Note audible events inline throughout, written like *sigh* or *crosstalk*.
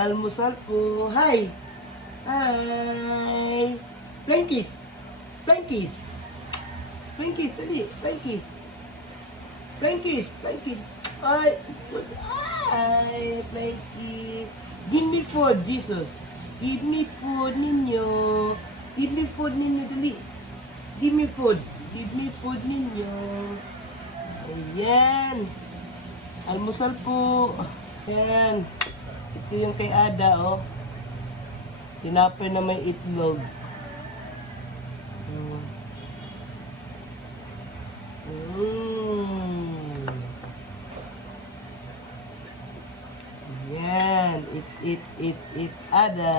Almusal po. Hi! Hi! Plankies! Plankies! Plankies, dali! Plankies! Plankies! Plankies! Ay! Ay! Plankies! Give me food, Jesus! Give me food ninyo! Give me food ninyo, dali! Give me food! Give me food ninyo! Ayan! Almusal po! Ayan! Ito yung kay Ada, oh. Tinapay na may itlog. Mm. Yan. It, it, it, it, Ada.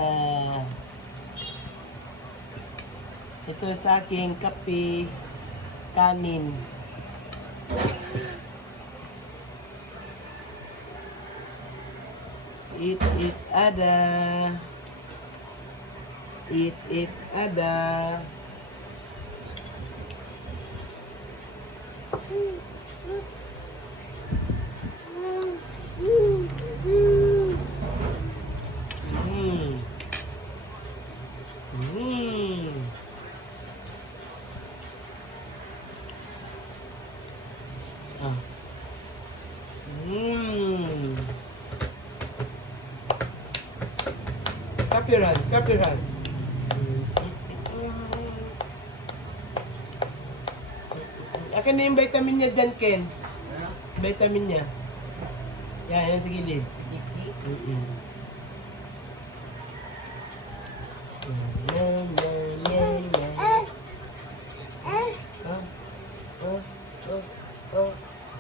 Ito sa aking kape, kanin. Eat, eat, ada. Eat, eat, ada. Hmm. hmm. hmm. hmm. Akin na yung vitamin niya dyan, Ken. Vitamin niya. Yan, yan sa gilid. Mm-mm. Yan, yan, yan, yan. *laughs* Ah.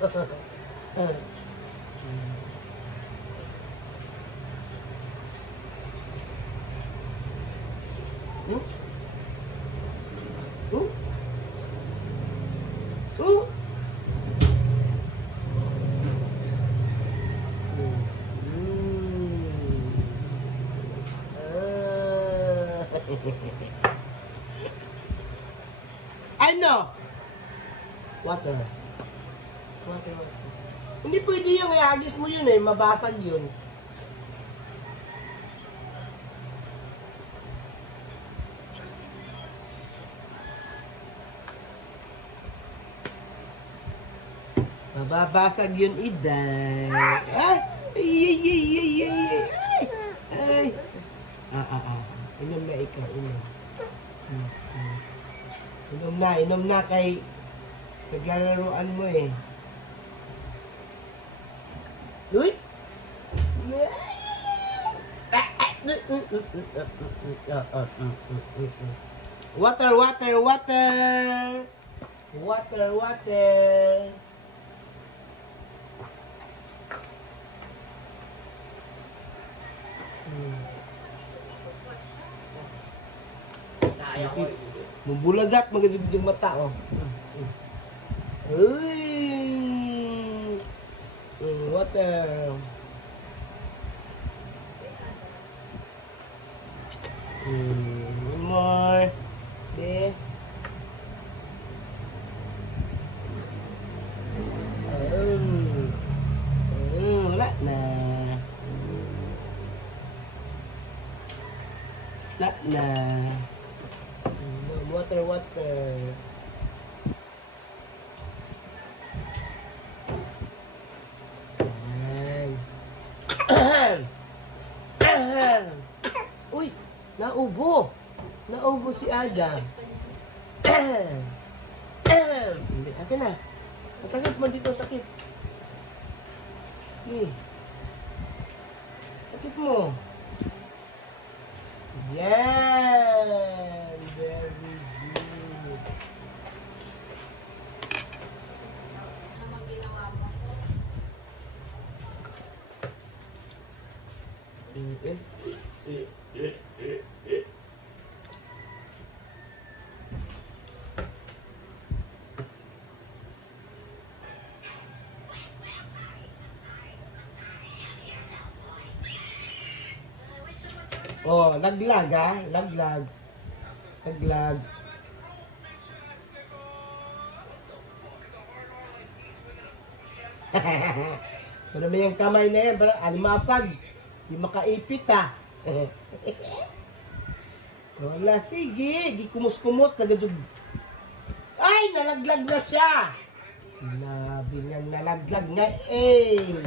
Ah. *laughs* Hmm? Hmm? Hmm? *laughs* Know. Water. Water, water. Hindi pwede yung iagis mo yun eh, mabasag yun. Mababasag yun, Iday. Ay! Ay! Ay! Ay! Ay! Ay! Ay! Ah, ah, ah. Inom na ikaw, inom. Hmm, hmm. Inom na, inom na kay naglalaroan mo eh. Uy! Water, water, water! Water, water! Hmm. Mubulagat, magandang yung mata, oh. Uy! Mm, Water. Mm, one more. De. Um, um, wala na. Wala na. Mm, Water, water. *coughs* Uy, naubo. Naubo si Aga. Hindi, akin na. Takip mo dito, takip. Okay. Takip mo. Yan. Very Oh, laglag ah, laglag. Laglag. *laughs* Marami yung kamay na yan, almasag. Di makaipit ah. Wala, sige. Di kumus-kumus. Tagadjug. Ay, nalaglag na siya. Sinabi niyang nalaglag nga eh.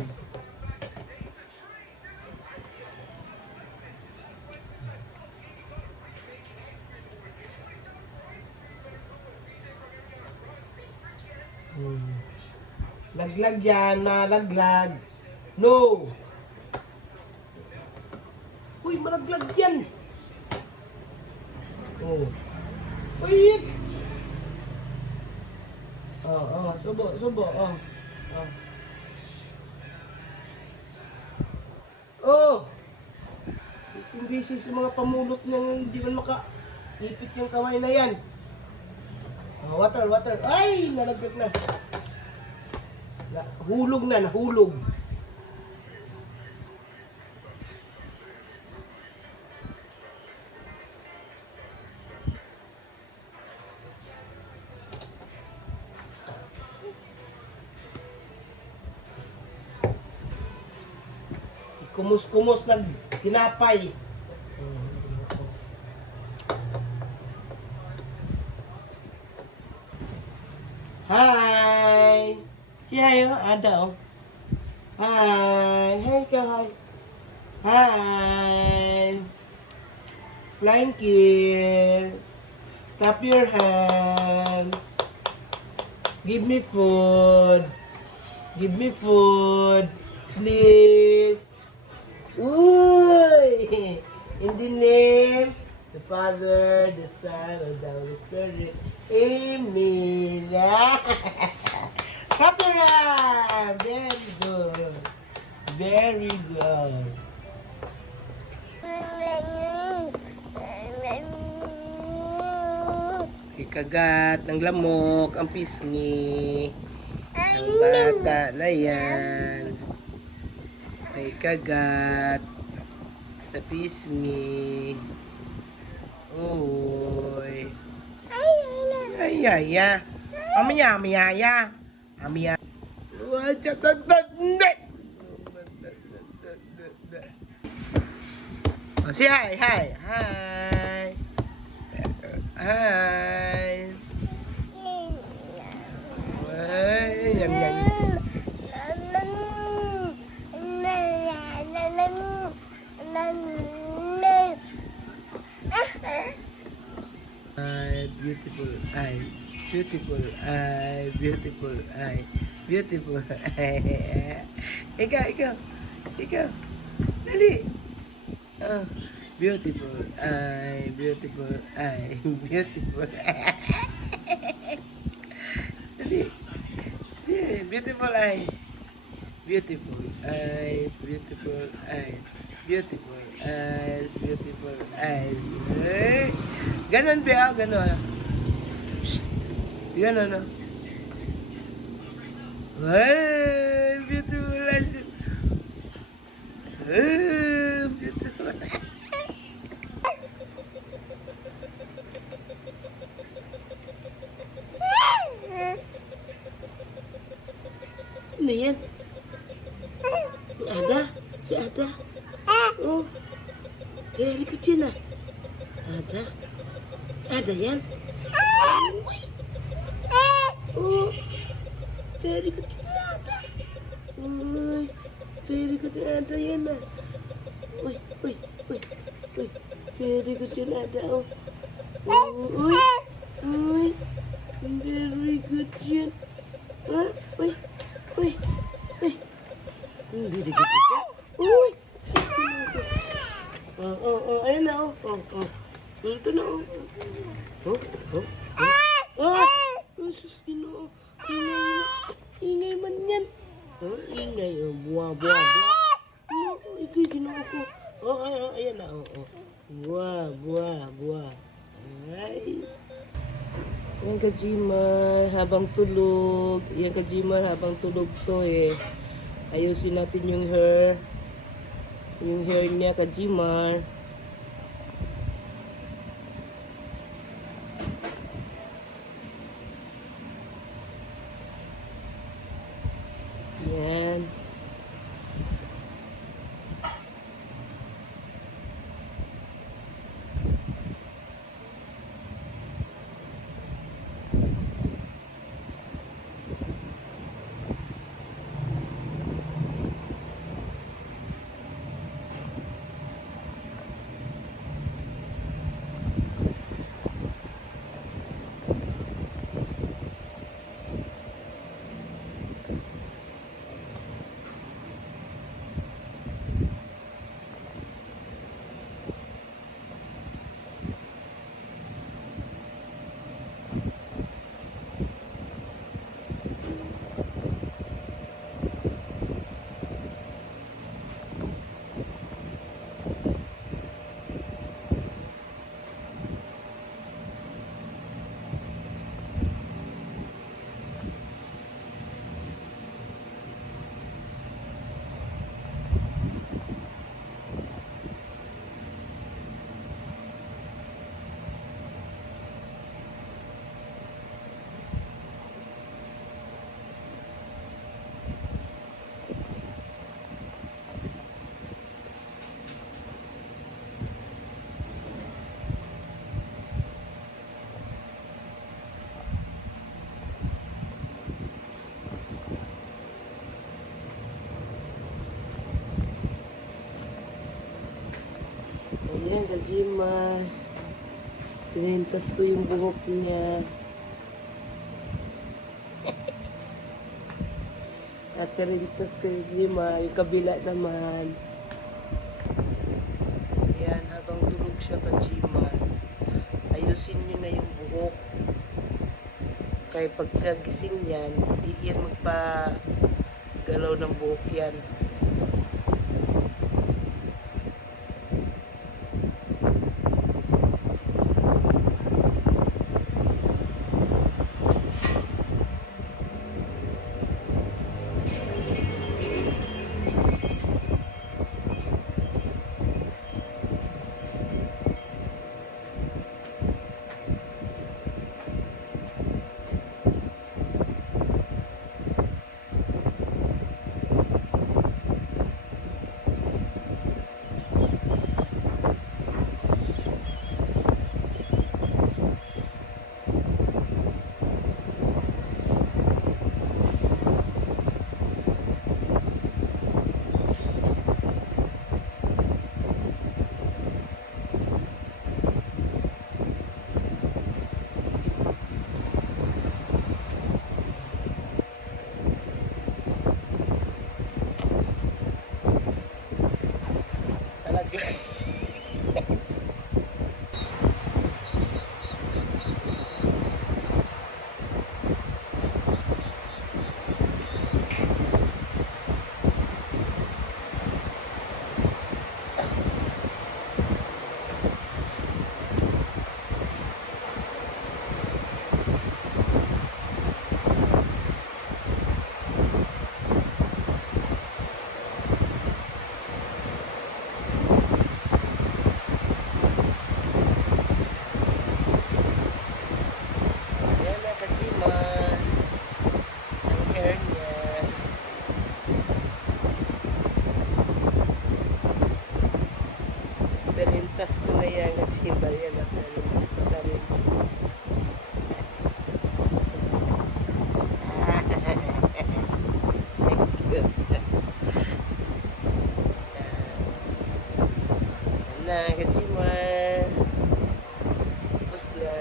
Hmm. Laglag yan, nalaglag. No! Uy, malaglag yan! Oh. Uy! Oh, oh, subo, subo, oh. Oh. Oh! Busy-busy sa mga pamulot ng hindi man maka yung kamay na yan. Oh, water, water. Ay! Nalaglag na. na. Hulog na, nahulog. Kumus-kumus nag tinapay. Hi! Siya yun, ada oh. Hi! Hi ka, hi. Hi! Flying kiss. Clap your hands. Give me food. Give me food. Please. Uy! In the names, the Father, the Son, and the Holy Spirit. Amen. *laughs* Hands. Very good. Very good. Ikagat ng lamok ang pisngi. Ang bata na yan. Ay kagat sa pisngi. Uy. Ay, ay, ay. Amaya, amaya, ya. Amaya. Oh, si hi, hi, hi. Hi. Ay, yan, yan. I beautiful I beautiful I beautiful I beautiful I ikaw ikaw ikaw dali oh beautiful I beautiful I beautiful I dali beautiful I Beautiful eyes, beautiful eyes, beautiful eyes, beautiful eyes. Eh, ganon ba? Ah, ganon. Ah. Shh. Ganon, no? Ay, beautiful eyes. Ay, beautiful eyes. Very good yun ah. Ada? Ada yan? Oh. Very good yun Ada. Uy. Very good yun Ada yan ah. Uy, uy, uy, uy. Very good yun Ada oh. Oh, Uy. Uy. Very good yan. Ah, uy. Uy. Uy. Hindi di kita. Oh, oh, oh. Ayun na, oh. Oh, oh. Ito na, oh. Oh, oh. Oh, oh. Sus, ginoo. Ingay, ingay man yan. Oh, ingay. Oh, buwa, buwa, buwa. Oh, oh, ikay, ginoo ko. Oh, ay, oh, ayan na, oh, oh. Buwa, buwa, buwa. Ay. Yan ka, Jimar, habang tulog. Yan ka, Jimar, habang tulog to eh. Ayusin natin yung hair. Yung hair niya, ka, Jimar. Yan. Jima. Pinintas ko yung buhok niya. At pinintas ko yung Jima. Yung kabila naman. Ayan, habang tulog siya ka Jima. Ayusin niyo na yung buhok. Kaya pagkagising yan, hindi yan magpa galaw ng buhok yan. Perintas ko na yan, Kajima. Yan na, perintas. Yan na, Kajima. Tapos na.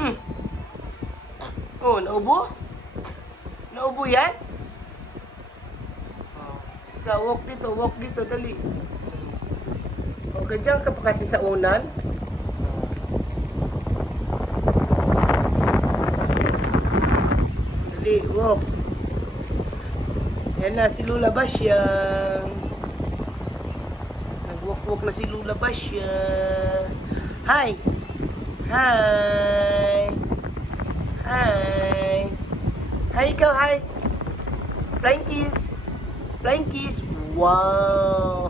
Mm. Oh, naubo? Naubo yan? Ikaw, walk dito, walk dito, dali. O, ganyan ka pa kasi sa unan. Dali, walk. Yan na, si Lula Basyang. Nag-walk-walk na si Lula Basyang. Hi! Hi! Hi! Hi, ikaw, hi! Flying kiss! Flying kiss! Wow!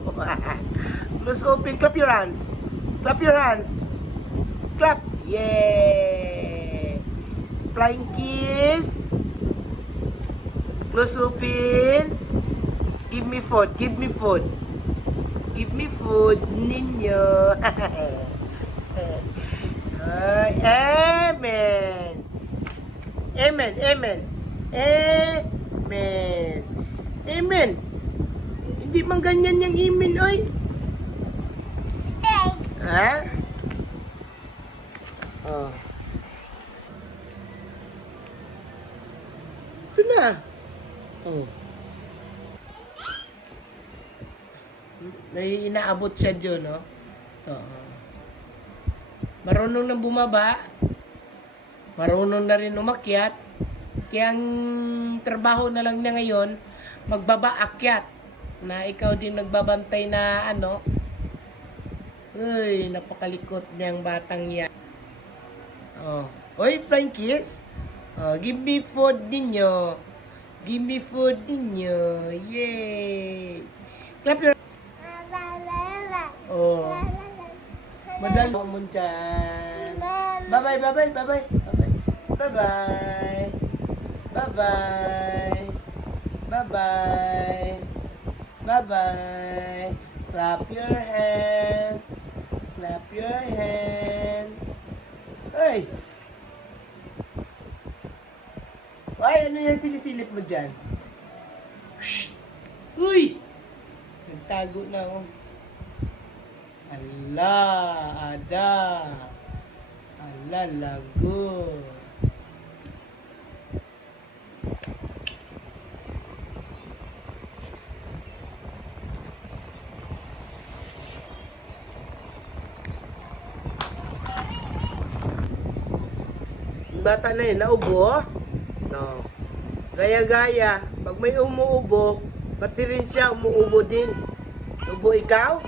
*laughs* Close open, clap your hands! Clap your hands! Clap! Yay! Flying kiss! Close open! Give me food, give me food! Give me food, ninyo! *laughs* Amen. Amen, amen. Amen. Amen. Hindi man ganyan yung amen, oy. Ha? Oh. Ito na. Oh. May inaabot siya dyan, no? Ito. oh. Marunong na bumaba. Marunong na rin umakyat. Kaya ang trabaho na lang niya ngayon, magbaba-akyat. Na ikaw din nagbabantay na ano. Uy, napakalikot niyang batang yan. Oh. Oy, flying kiss. Oh, give me food ninyo. Give me food ninyo. Yay! Clap your... Oh. Madali mo dyan. Bye-bye, bye-bye, bye-bye. Bye-bye. Bye-bye. Bye-bye. Bye-bye. Clap your hands. Clap your hand. Ay! Ay, ano yan sinisilip mo dyan? Shh! Uy! Nagtago na oh. Ala, ada. Ala, lago. Yung Bata na yun, naubo? No. Gaya-gaya. Pag may umuubo, pati rin siya umuubo din. Ubo ikaw?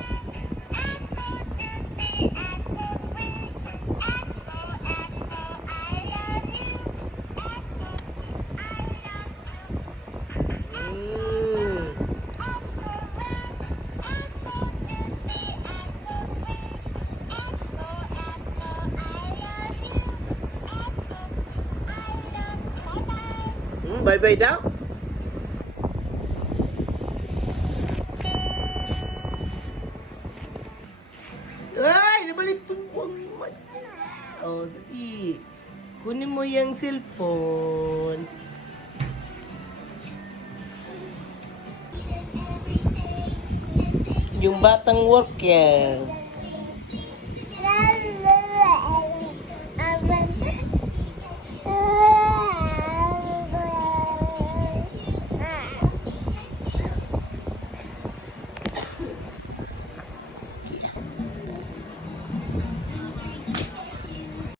Bye-bye daw. Ay, nabalik tuwang Oh, dali. Kunin mo yung cellphone. Yung batang worker.